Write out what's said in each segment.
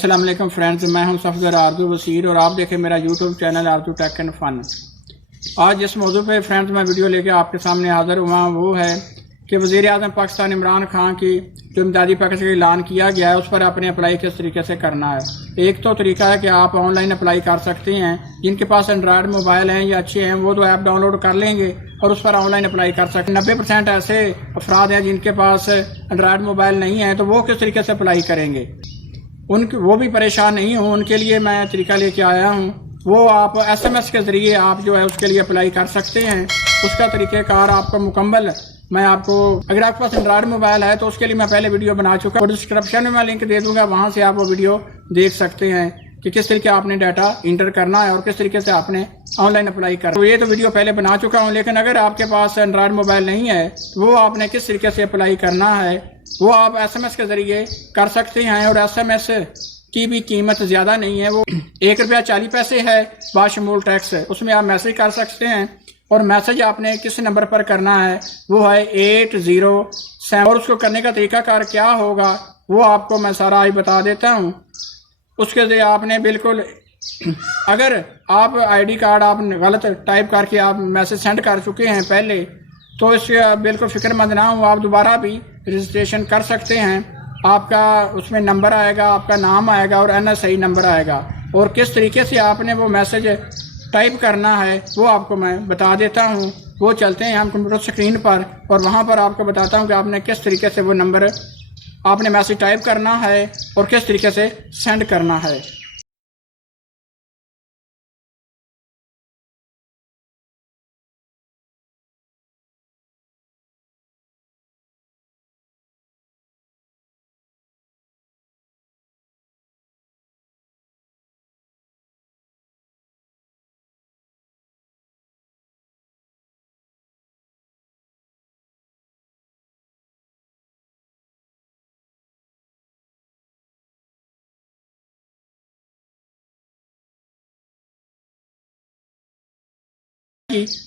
अस्सलाम वालेकुम फ्रेंड्स, मैं हूं सफदर आरजू वसीर और आप देखें मेरा YouTube channel Aarzoo take and fun. आज जिस मौजू पे फ्रेंड्स मैं वीडियो लेके आपके सामने हाज़िर हुआ वो है कि वज़ीर आज़म पाकिस्तान इमरान खान की जो इमदादी पैकेज का ऐलान किया गया है उस पर अपने अप्लाई किस तरीके से करना है। एक तो तरीका है कि आप ऑनलाइन अप्लाई कर सकते हैं। जिनके पास एंड्रॉयड मोबाइल हैं या अच्छे हैं वो तो ऐप डाउनलोड कर लेंगे और उस पर ऑनलाइन अप्लाई कर सकते हैं। 90% ऐसे अफराद हैं जिनके पास एंड्रॉयड मोबाइल नहीं है, तो वो किस तरीके से अप्लाई करेंगे, उनके वो भी परेशान नहीं हो, उनके लिए मैं तरीका लेके आया हूँ। वो आप SMS के ज़रिए आप जो है उसके लिए अप्लाई कर सकते हैं। उसका तरीक़ेकार आपको मुकम्मल मैं आपको, अगर आपके पास एंड्रॉयड मोबाइल है तो उसके लिए मैं पहले वीडियो बना चुका हूँ, डिस्क्रिप्शन में मैं लिंक दे दूंगा, वहाँ से आप वो वीडियो देख सकते हैं कि किस तरीके आपने डाटा इंटर करना है और किस तरीके से आपने ऑनलाइन अप्लाई करना है। तो ये तो वीडियो पहले बना चुका हूँ, लेकिन अगर आपके पास एंड्रॉयड मोबाइल नहीं है तो वो आपने किस तरीके से अप्लाई करना है वो आप SMS के ज़रिए कर सकते हैं। और SMS की भी कीमत ज़्यादा नहीं है, वो ₹1.40 है बाशमूल टैक्स, उसमें आप मैसेज कर सकते हैं। और मैसेज आपने किस नंबर पर करना है वो है 807। और उसको करने का तरीकाकार क्या होगा वो आपको मैं सारा आज बता देता हूँ। उसके लिए आपने बिल्कुल, अगर आप ID कार्ड आप गलत टाइप करके आप मैसेज सेंड कर चुके हैं पहले, तो इससे बिल्कुल फिक्रमंद ना हो, आप दोबारा भी रजिस्ट्रेशन कर सकते हैं। आपका उसमें नंबर आएगा, आपका नाम आएगा और NSI नंबर आएगा। और किस तरीके से आपने वो मैसेज टाइप करना है वो आपको मैं बता देता हूँ। वो चलते हैं हम कंप्यूटर स्क्रीन पर और वहाँ पर आपको बताता हूँ कि आपने किस तरीके से वो नंबर आपने मैसेज टाइप करना है और किस तरीके से सेंड करना है।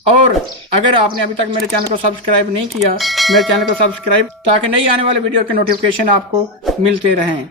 और अगर आपने अभी तक मेरे चैनल को सब्सक्राइब नहीं किया, मेरे चैनल को सब्सक्राइब ताकि नई आने वाले वीडियो के नोटिफिकेशन आपको मिलते रहें।